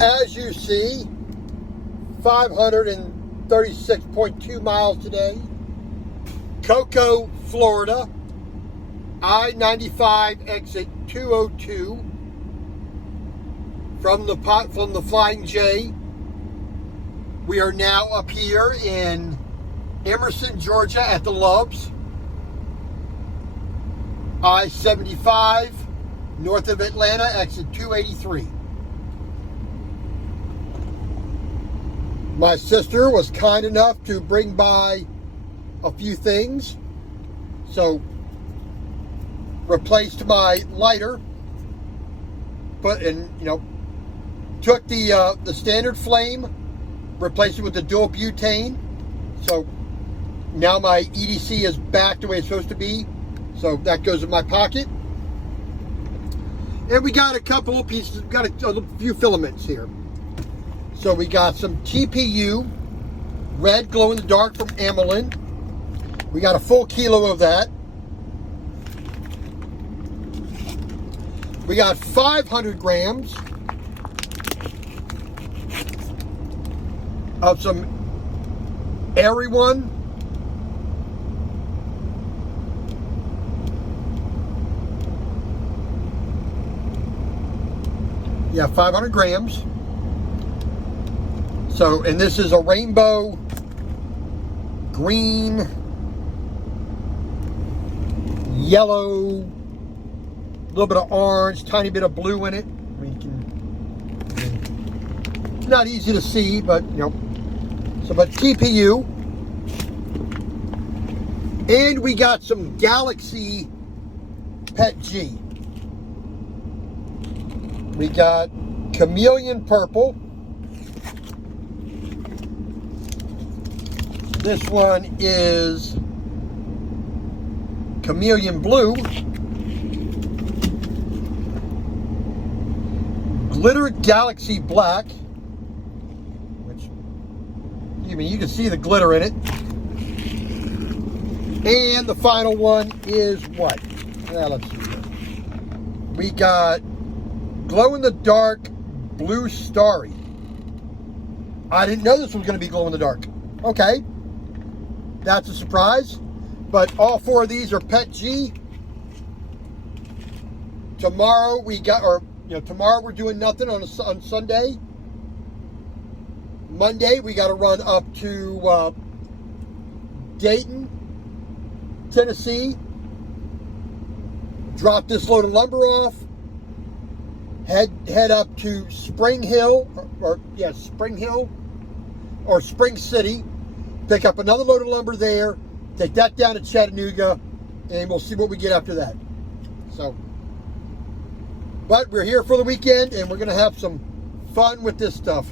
As you see, 536.2 miles today. Cocoa, Florida. I-95 exit 202. From the Flying J. We are now up here in Emerson, Georgia at the Loves. I-75 north of Atlanta, exit 283. My sister was kind enough to bring by a few things. So, replaced my lighter, took the standard flame, replaced it with the dual butane. So now my EDC is back the way it's supposed to be. So that goes in my pocket. And we got a couple of pieces, we got a few filaments here. So we got some TPU, red glow in the dark from Amelin. We got a full kilo of that. We got 500 grams of some Airy One. Yeah, 500 grams. So, and this is a rainbow green, yellow, a little bit of orange, tiny bit of blue in it. It's not easy to see, but but TPU. And we got some Galaxy PETG. We got Chameleon Purple. This one is Chameleon Blue. Glitter Galaxy Black, which, you can see the glitter in it. And the final one is what? Let's see here. We got Glow in the Dark Blue Starry. I didn't know this was going to be glow in the dark. Okay. That's a surprise. But all four of these are PETG. Tomorrow tomorrow we're doing nothing on Sunday. Monday we got to run up to Dayton, Tennessee. Drop this load of lumber off. Head up to Spring Hill or Spring City. Pick up another load of lumber there. Take that down to Chattanooga, and we'll see what we get after that. So. But we're here for the weekend, and we're going to have some fun with this stuff.